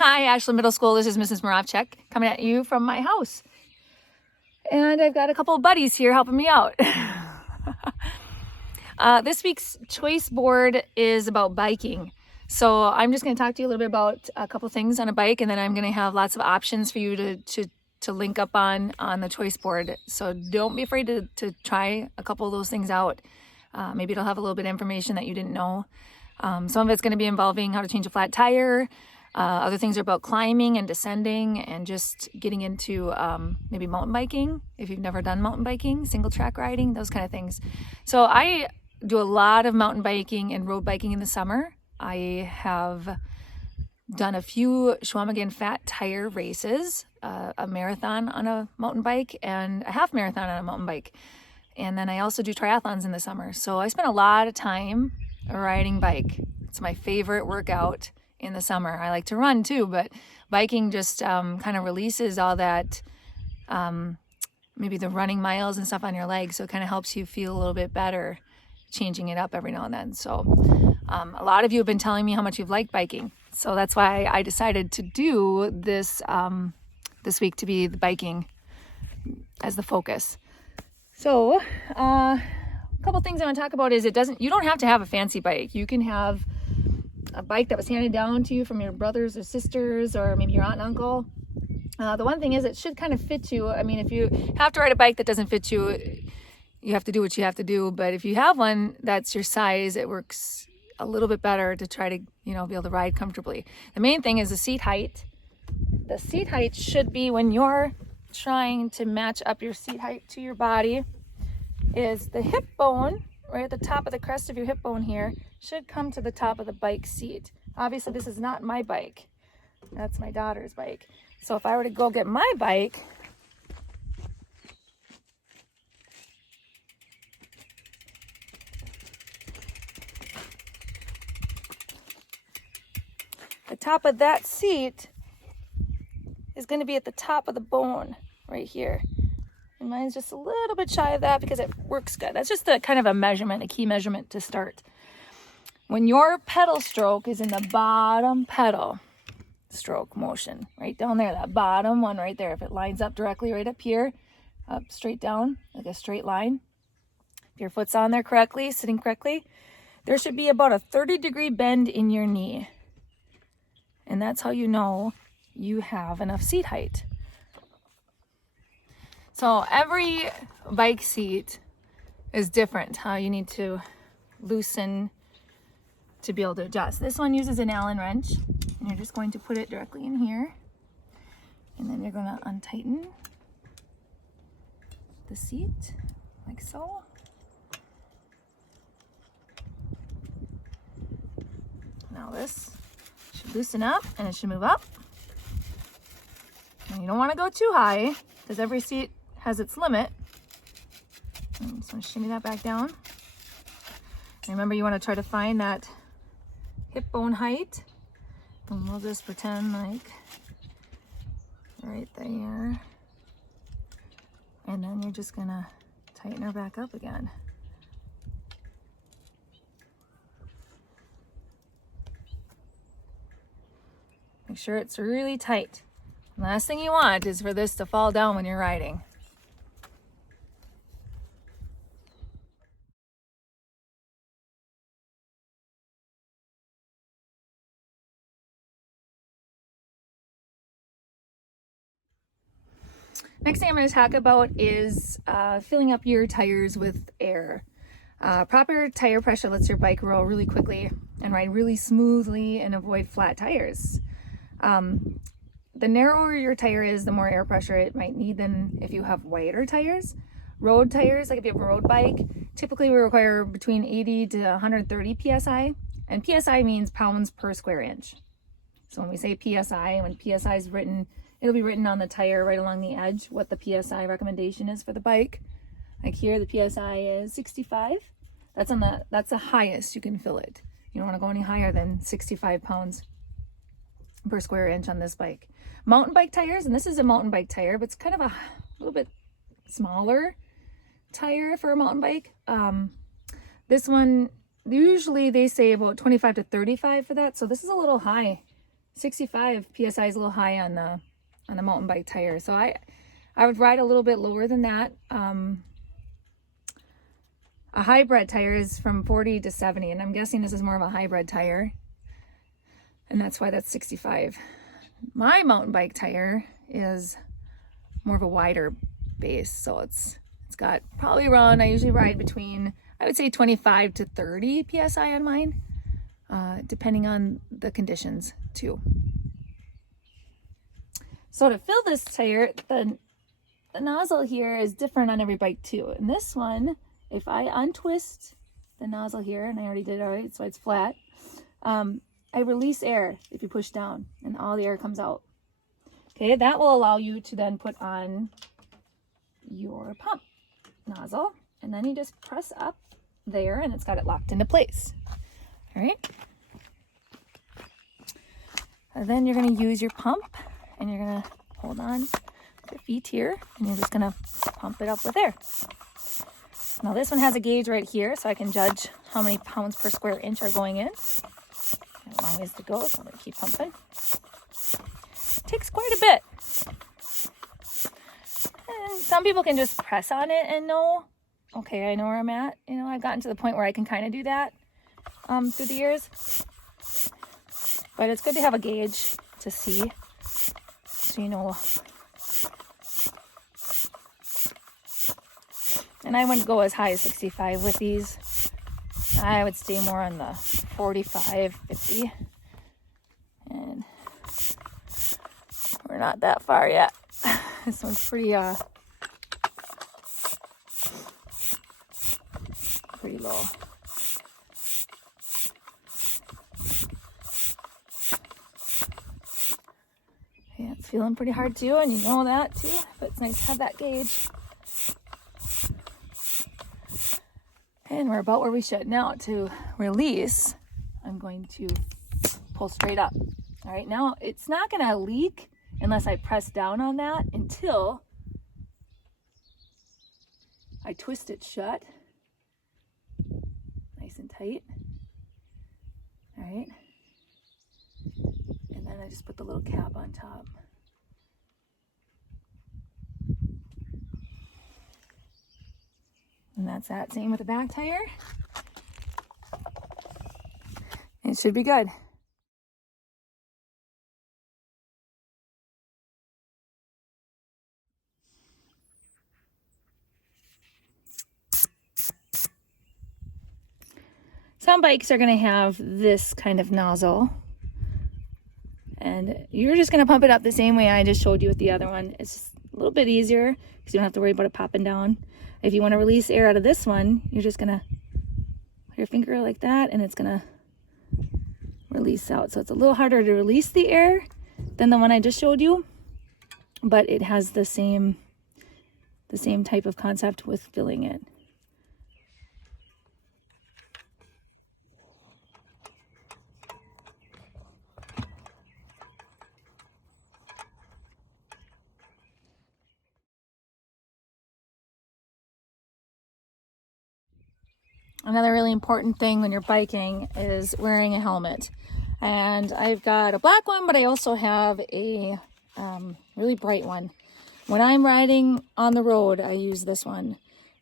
Hi, Ashland Middle School. This is Mrs. Moravchik coming at you from my house. And I've got a couple of buddies here helping me out. This week's choice board is about biking. So I'm just going to talk to you a little bit about a couple things on a bike, and then I'm going to have lots of options for you to link up on the choice board. So don't be afraid to try a couple of those things out. Maybe it'll have a little bit of information that you didn't know. Some of it's going to be involving how to change a flat tire. Other things are about climbing and descending and just getting into maybe mountain biking if you've never done mountain biking, single track riding, those kind of things. So I do a lot of mountain biking and road biking in the summer. I have done a few Schwammergen fat tire races, a marathon on a mountain bike and a half marathon on a mountain bike. And then I also do triathlons in the summer. So I spend a lot of time riding bike. It's my favorite workout in the summer. I like to run too, but biking just kind of releases all that, maybe the running miles and stuff on your legs. So it kind of helps you feel a little bit better, changing it up every now and then. So a lot of you have been telling me how much you've liked biking. So that's why I decided to do this this week, to be the biking as the focus. So a couple things I want to talk about is you don't have to have a fancy bike. You can have a bike that was handed down to you from your brothers or sisters, or maybe your aunt and uncle. The one thing is it should kind of fit you. I mean, if you have to ride a bike that doesn't fit you, you have to do what you have to do. But if you have one that's your size, it works a little bit better to try to, be able to ride comfortably. The main thing is the seat height. The seat height should be, when you're trying to match up your seat height to your body, is the hip bone right at the top of the crest of your hip bone here should come to the top of the bike seat. Obviously, this is not my bike. That's my daughter's bike. So if I were to go get my bike, the top of that seat is going to be at the top of the bone right here. And mine's just a little bit shy of that because it works good. That's just a kind of a measurement, a key measurement to start. When your pedal stroke is in the bottom pedal stroke motion, right down there, that bottom one right there, if it lines up directly right up here, up straight down, like a straight line, if your foot's on there correctly, sitting correctly, there should be about a 30-degree bend in your knee. And that's how you know you have enough seat height. So every bike seat is different, how you need to loosen to be able to adjust. This one uses an Allen wrench, and you're just going to put it directly in here, and then you're going to untighten the seat like so. Now this should loosen up and it should move up. And you don't want to go too high because every seat has its limit. I'm just going to shimmy that back down. And remember, you want to try to find that hip bone height. And we'll just pretend like right there. And then you're just going to tighten her back up again. Make sure it's really tight. The last thing you want is for this to fall down when you're riding. Next thing I'm going to talk about is filling up your tires with air. Proper tire pressure lets your bike roll really quickly and ride really smoothly and avoid flat tires. The narrower your tire is, the more air pressure it might need than if you have wider tires. Road tires, like if you have a road bike, typically will require between 80 to 130 PSI. And PSI means pounds per square inch. So when we say PSI, when PSI is written, it'll be written on the tire right along the edge what the PSI recommendation is for the bike. Like here, the PSI is 65. That's the highest you can fill it. You don't want to go any higher than 65 pounds per square inch on this bike. Mountain bike tires, and this is a mountain bike tire, but it's kind of a little bit smaller tire for a mountain bike. This one, usually they say about 25 to 35 for that, so this is a little high. 65 psi is a little high on the mountain bike tire. So I would ride a little bit lower than that. A hybrid tire is from 40 to 70, and I'm guessing this is more of a hybrid tire, and that's why that's 65. My mountain bike tire is more of a wider base, so it's got probably around, I usually ride between, I would say 25 to 30 psi on mine, depending on the conditions too. So to fill this tire, the nozzle here is different on every bike too. And this one, if I untwist the nozzle here, and I already did already, so it's flat, I release air if you push down, and all the air comes out. Okay, that will allow you to then put on your pump nozzle, and then you just press up there, and it's got it locked into place. All right. And then you're going to use your pump, and you're going to hold on to your feet here, and you're just going to pump it up with air. Now this one has a gauge right here, so I can judge how many pounds per square inch are going in. A long ways to go, so I'm going to keep pumping. Takes quite a bit. And some people can just press on it and know, okay, I know where I'm at. You know, I've gotten to the point where I can kind of do that through the years. But it's good to have a gauge to see, so you know. And I wouldn't go as high as 65 with these. I would stay more on the 45, 50. And we're not that far yet. This one's pretty low. Yeah, it's feeling pretty hard too, and you know that too, but it's nice to have that gauge. And we're about where we should. Now to release, I'm going to pull straight up. All right, now it's not gonna leak unless I press down on that until I twist it shut, nice and tight. All right, and then I just put the little cap on top. And that's that. Same with the back tire. It should be good. Some bikes are going to have this kind of nozzle, and you're just going to pump it up the same way I just showed you with the other one. It's just a little bit easier because you don't have to worry about it popping down. If you want to release air out of this one, you're just going to put your finger like that, and it's going to release out. So it's a little harder to release the air than the one I just showed you, but it has the same type of concept with filling it. Another really important thing when you're biking is wearing a helmet. And I've got a black one, but I also have a really bright one. When I'm riding on the road, I use this one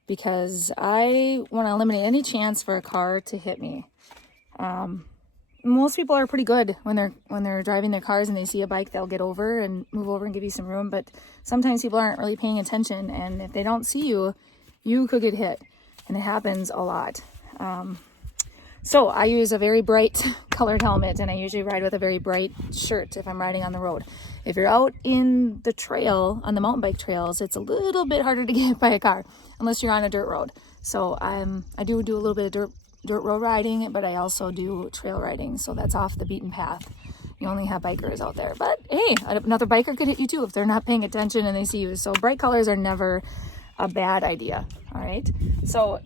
because I want to eliminate any chance for a car to hit me. Most people are pretty good when they're driving their cars and they see a bike, they'll get over and move over and give you some room. But sometimes people aren't really paying attention, and if they don't see you, you could get hit, and it happens a lot. So I use a very bright colored helmet, and I usually ride with a very bright shirt if I'm riding on the road. If you're out in the trail, on the mountain bike trails, it's a little bit harder to get hit by a car unless you're on a dirt road. So I do a little bit of dirt road riding, but I also do trail riding. So that's off the beaten path. You only have bikers out there, but hey, another biker could hit you too if they're not paying attention and they see you. So bright colors are never a bad idea. All right, so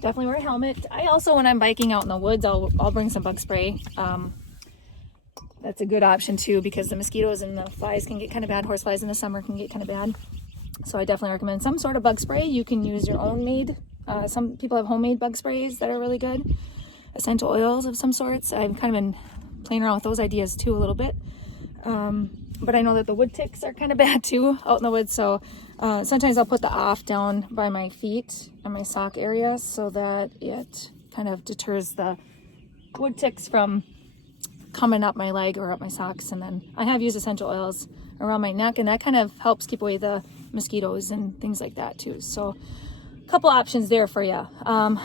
definitely wear a helmet. I also, when I'm biking out in the woods, I'll bring some bug spray. That's a good option too, because the mosquitoes and the flies can get kind of bad. Horseflies in the summer can get kind of bad. So I definitely recommend some sort of bug spray. You can use your own made. Some people have homemade bug sprays that are really good. Essential oils of some sorts. I've kind of been playing around with those ideas too a little bit. But I know that the wood ticks are kind of bad too out in the woods, so sometimes I'll put the off down by my feet and my sock area so that it kind of deters the wood ticks from coming up my leg or up my socks. And then I have used essential oils around my neck, and that kind of helps keep away the mosquitoes and things like that too. So a couple options there for you. All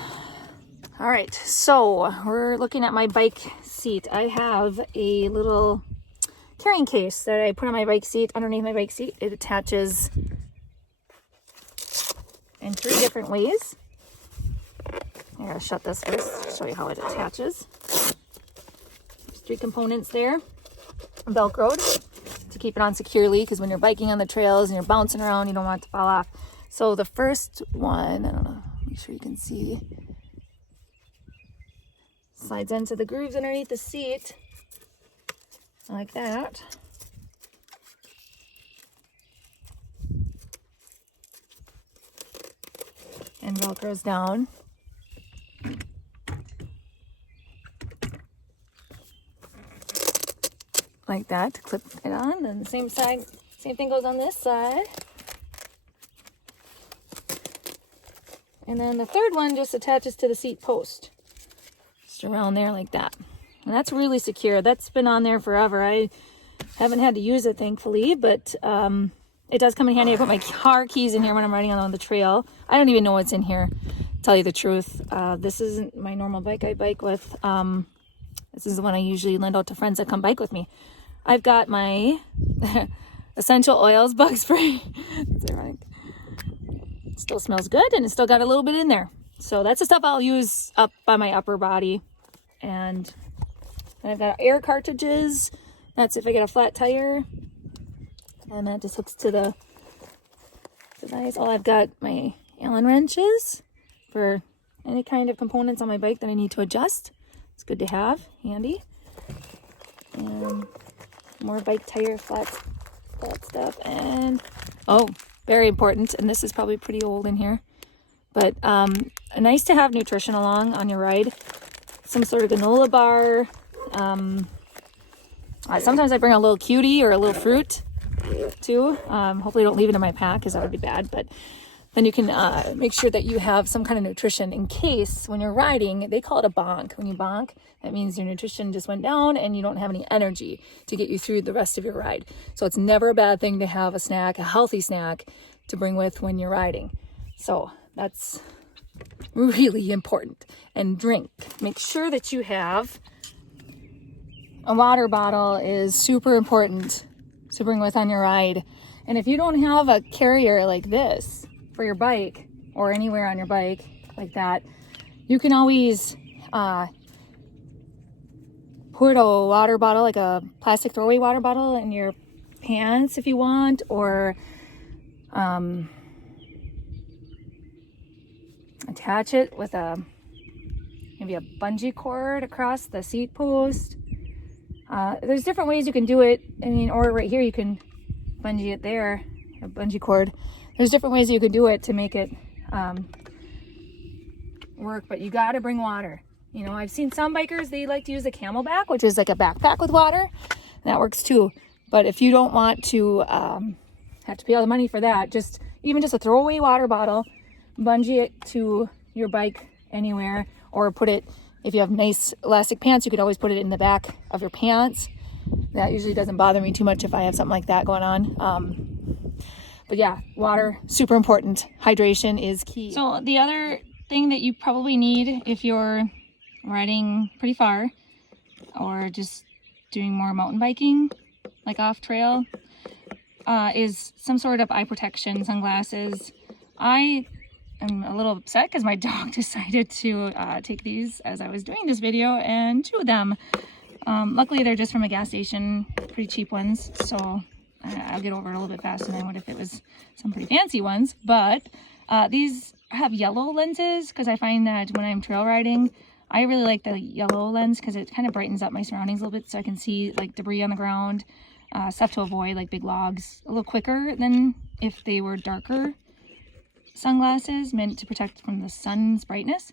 right, so we're looking at my bike seat. I have a little carrying case that I put on my bike seat, underneath my bike seat. It attaches in 3 different ways. I gotta shut this first, show you how it attaches. There's 3 components there, Velcroed to keep it on securely, because when you're biking on the trails and you're bouncing around, you don't want it to fall off. So the first one, I don't know, make sure you can see, slides into the grooves underneath the seat like that. And Velcros down. Like that to clip it on. And the same side, same thing goes on this side. And then the third one just attaches to the seat post. Just around there like that. And that's really secure. That's been on there forever. I haven't had to use it, thankfully, but it does come in handy. I put my car keys in here when I'm riding on the trail. I don't even know what's in here, to tell you the truth. This isn't my normal bike I bike with. This is the one I usually lend out to friends that come bike with me. I've got my essential oils bug spray. It's ironic. It still smells good, and it's still got a little bit in there. So that's the stuff I'll use up by my upper body. And then I've got air cartridges. That's if I get a flat tire. And that just hooks to the device. I've got my Allen wrenches for any kind of components on my bike that I need to adjust. It's good to have, handy. And more bike tire flat stuff. And oh, very important, and this is probably pretty old in here, but nice to have nutrition along on your ride. Some sort of granola bar. Sometimes I bring a little cutie or a little fruit too. Hopefully I don't leave it in my pack, because that would be bad, but then you can make sure that you have some kind of nutrition in case when you're riding. They call it a bonk. When you bonk, that means your nutrition just went down and you don't have any energy to get you through the rest of your ride. So it's never a bad thing to have a snack, a healthy snack to bring with when you're riding. So that's really important. And drink. Make sure that you have a water bottle is super important to bring with on your ride. And if you don't have a carrier like this for your bike, or anywhere on your bike like that, you can always put a water bottle, like a plastic throwaway water bottle, in your pants if you want, or attach it with maybe a bungee cord across the seat post. There's different ways you can do it. I mean, or right here you can bungee it there, a bungee cord. There's different ways you can do it to make it work, but you got to bring water. You know, I've seen some bikers, they like to use a Camelback, which is like a backpack with water. That works too. But if you don't want to have to pay all the money for that, even just a throwaway water bottle, bungee it to your bike anywhere, or put it, if you have nice elastic pants, you could always put it in the back of your pants. That usually doesn't bother me too much if I have something like that going on. But yeah, water, super important. Hydration is key. So the other thing that you probably need if you're riding pretty far, or just doing more mountain biking, like off trail, is some sort of eye protection, sunglasses. I am a little upset because my dog decided to take these as I was doing this video and chew them. Luckily they're just from a gas station, pretty cheap ones, so I'll get over it a little bit faster than I would if it was some pretty fancy ones. But these have yellow lenses, because I find that when I'm trail riding, I really like the yellow lens because it kind of brightens up my surroundings a little bit, so I can see like debris on the ground, stuff to avoid, like big logs, a little quicker than if they were darker sunglasses meant to protect from the sun's brightness.